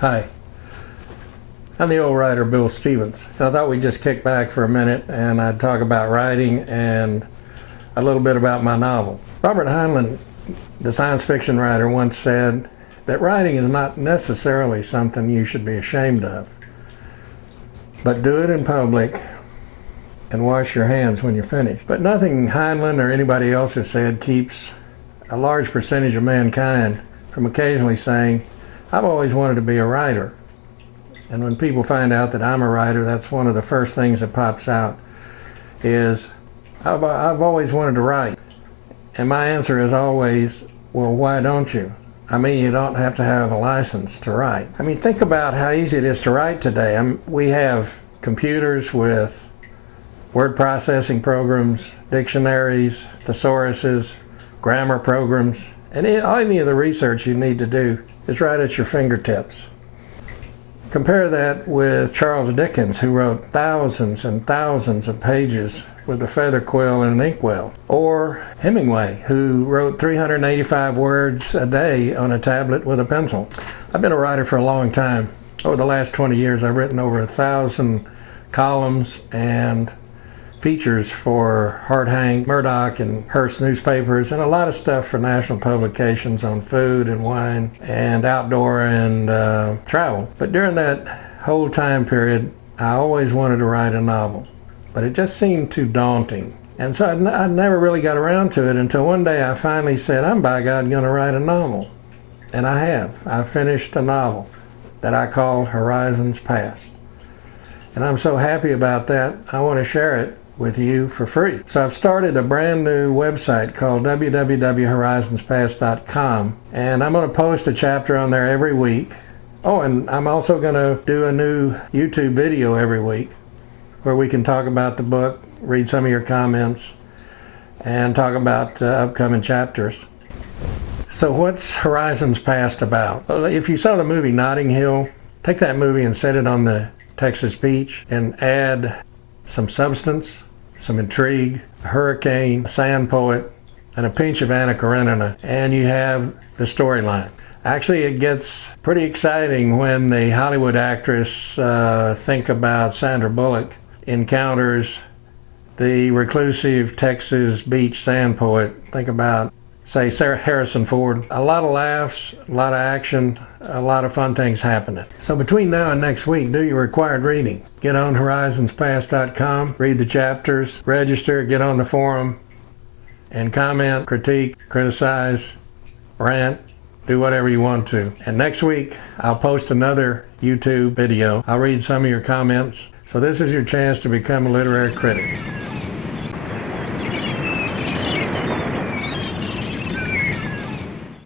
Hi, I'm the Olwriter Bill Stevens. And I thought we'd just kick back for a minute and I'd talk about writing and a little bit about my novel. Robert Heinlein, the science fiction writer, once said that writing is not necessarily something you should be ashamed of, but do it in public and wash your hands when you're finished. But nothing Heinlein or anybody else has said keeps a large percentage of mankind from occasionally saying, I've always wanted to be a writer. And when people find out that I'm a writer, that's one of the first things that pops out is, I've always wanted to write. And my answer is always, well, why don't you? I mean, you don't have to have a license to write. I mean, think about how easy it is to write today. We have computers with word processing programs, dictionaries, thesauruses, grammar programs, and any of the research you need to do is right at your fingertips. Compare that with Charles Dickens, who wrote thousands and thousands of pages with a feather quill and an inkwell. Or Hemingway, who wrote 385 words a day on a tablet with a pencil. I've been a writer for a long time. Over the last 20 years, I've written over 1,000 columns and features for Hardhank, Murdoch, and Hearst newspapers, and a lot of stuff for national publications on food and wine and outdoor and travel. But during that whole time period, I always wanted to write a novel, but it just seemed too daunting. And so I never really got around to it until one day I finally said, I'm by God going to write a novel. And I have. I finished a novel that I call Horizons Past. And I'm so happy about that, I want to share it with you for free. So I've started a brand new website called www.horizonspast.com, and I'm going to post a chapter on there every week. Oh, and I'm also going to do a new YouTube video every week where we can talk about the book, read some of your comments, and talk about upcoming chapters. So what's Horizons Past about? Well, if you saw the movie Notting Hill, take that movie and set it on the Texas beach and add some substance, some intrigue, a hurricane, a sand poet, and a pinch of Anna Karenina, and you have the storyline. Actually, it gets pretty exciting when the Hollywood actress, think about Sandra Bullock, encounters the reclusive Texas beach sand poet. Think about, say, Sarah Harrison Ford. A lot of laughs, a lot of action, a lot of fun things happening. So between now and next week, do your required reading. Get on horizonspast.com, read the chapters, register, get on the forum, and comment, critique, criticize, rant, do whatever you want to. And next week, I'll post another YouTube video. I'll read some of your comments. So this is your chance to become a literary critic.